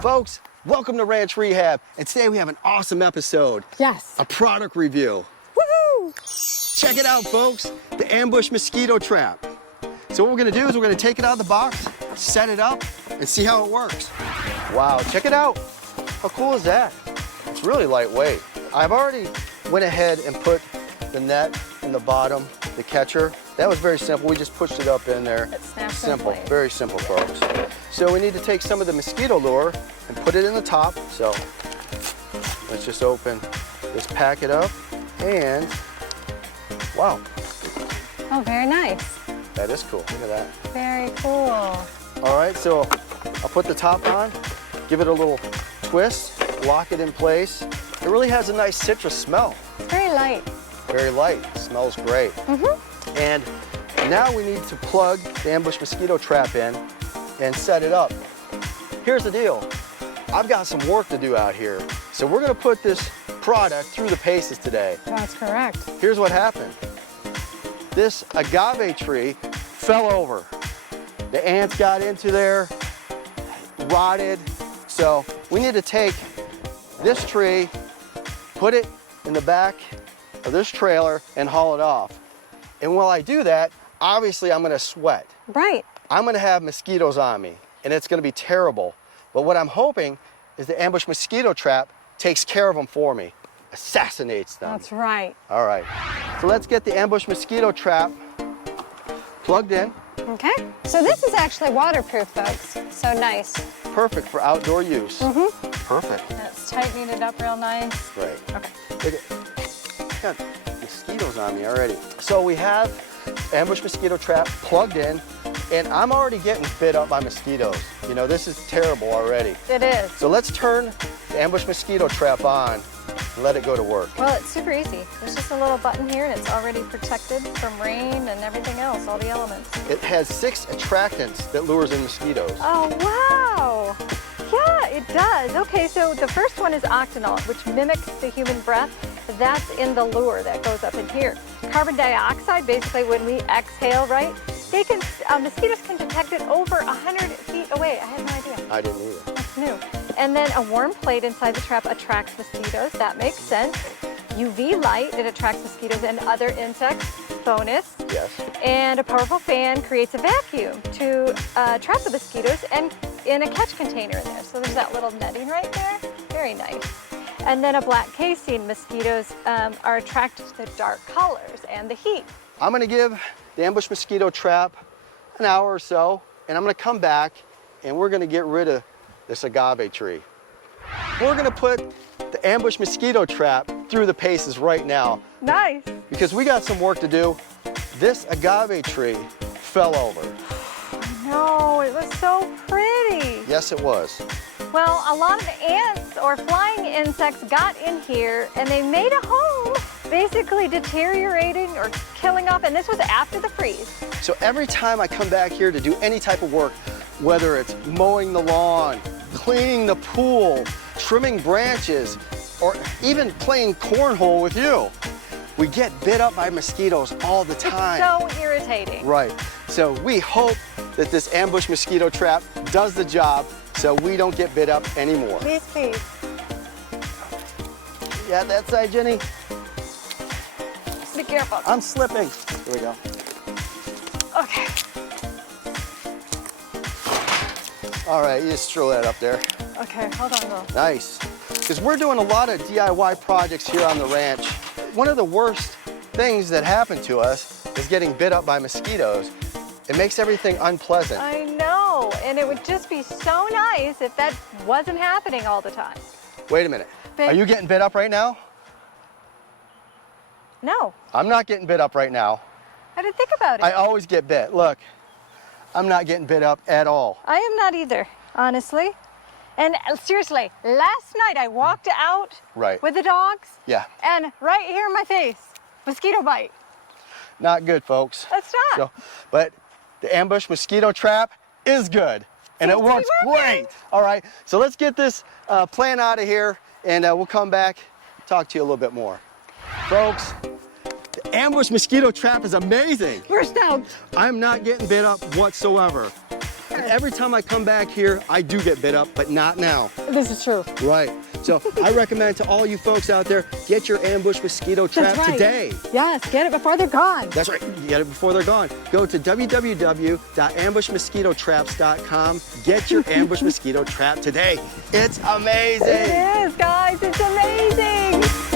Folks, welcome to Ranch Rehab, and today we have an awesome episode. Yes. A product review. Woohoo! Check it out, folks, the Ambush Mosquito Trap. So what we're gonna do is we're gonna take it out of the box, set it up, and see how it works. Wow, check it out. How cool is that? It's really lightweight. I've already went ahead and put the net in the bottom, the catcher. That was very simple. We just pushed it up in there. It snaps simple, in place. very simple, folks. So we need to take some of the mosquito lure and put it in the top. So let's just open this packet up and wow. Oh, very nice. That is cool, look at that. Very cool. All right, so I'll put the top on, give it a little twist, lock it in place. It really has a nice citrus smell. It's very light. Very light, smells great. And now we need to plug the Ambush Mosquito Trap in and set it up. Here's the deal. I've got some work to do out here. So we're gonna put this product through the paces today. That's correct. Here's what happened. This agave tree fell over. The ants got into there, rotted. So we need to take this tree, put it in the back of this trailer and haul it off. And while I do that, obviously I'm gonna sweat. Right. I'm gonna have mosquitoes on me and it's gonna be terrible. But what I'm hoping is the Ambush Mosquito Trap takes care of them for me, assassinates them. That's right. All right, so let's get the Ambush Mosquito Trap plugged in. Okay. So this is actually waterproof, folks. So nice. Perfect for outdoor use. Perfect. That's tightening it up real nice. Right. Okay. Look at, got mosquitoes on me already. So we have Ambush Mosquito Trap plugged in, and I'm already getting bit up by mosquitoes. You know, this is terrible already. It is. So let's turn the Ambush Mosquito Trap on and let it go to work. Well, it's super easy. There's just a little button here and it's already protected from rain and everything else, all the elements. It has 6 attractants that lures in mosquitoes. Oh, wow. Yeah, it does. Okay, so the first one is octanol, which mimics the human breath. That's in the lure that goes up in here. Carbon dioxide, basically when we exhale, right? They can, mosquitoes can detect it over 100 feet away. I had no idea. I didn't either. That's new. And then a warm plate inside the trap attracts mosquitoes. That makes sense. UV light, it attracts mosquitoes and other insects. Bonus. Yes. And a powerful fan creates a vacuum to trap the mosquitoes and in a catch container in there. So there's that little netting right there. Very nice. And then a black casing. Mosquitoes are attracted to the dark colors and the heat. I'm gonna give the Ambush Mosquito Trap an hour or so, and I'm gonna come back and we're gonna get rid of this agave tree. We're gonna put the Ambush Mosquito Trap through the paces right now. Nice. Because we got some work to do. This agave tree fell over. No, it was so pretty. Yes, it was. Well, a lot of ants or flying insects got in here and they made a home, basically deteriorating or killing off, and this was after the freeze. So every time I come back here to do any type of work, whether it's mowing the lawn, cleaning the pool, trimming branches, or even playing cornhole with you, we get bit up by mosquitoes all the time. It's so irritating. Right. So we hope that this Ambush Mosquito Trap does the job so we don't get bit up anymore. Please, please. Yeah, that side, Jenny. Just be careful. I'm slipping. Here we go. Okay. All right, you just throw that up there. Okay, hold on though. Nice. Because we're doing a lot of DIY projects here on the ranch. One of the worst things that happen to us is getting bit up by mosquitoes. It makes everything unpleasant. I know, and it would just be so nice if that wasn't happening all the time. Wait a minute. Babe. Are you getting bit up right now? No, I'm not getting bit up right now. I didn't think about it. I always get bit. Look, I'm not getting bit up at all. I am not either, honestly. And seriously, last night I walked out Right. with the dogs. Yeah. And right here in my face, mosquito bite. Not good, folks. That's not. So, but the Ambush Mosquito Trap is good, and it Seems to be works working. great. All right, so let's get this plant out of here, and we'll come back, talk to you a little bit more. Folks, the Ambush Mosquito Trap is amazing. We're stoked. I'm not getting bit up whatsoever. And every time I come back here, I do get bit up, but not now. This is true. Right. So I recommend to all you folks out there, get your Ambush Mosquito Trap today. Yes, get it before they're gone. That's right. You get it before they're gone. Go to www.ambushmosquitotraps.com. Get your Ambush Mosquito Trap today. It's amazing. It is, guys. It's amazing.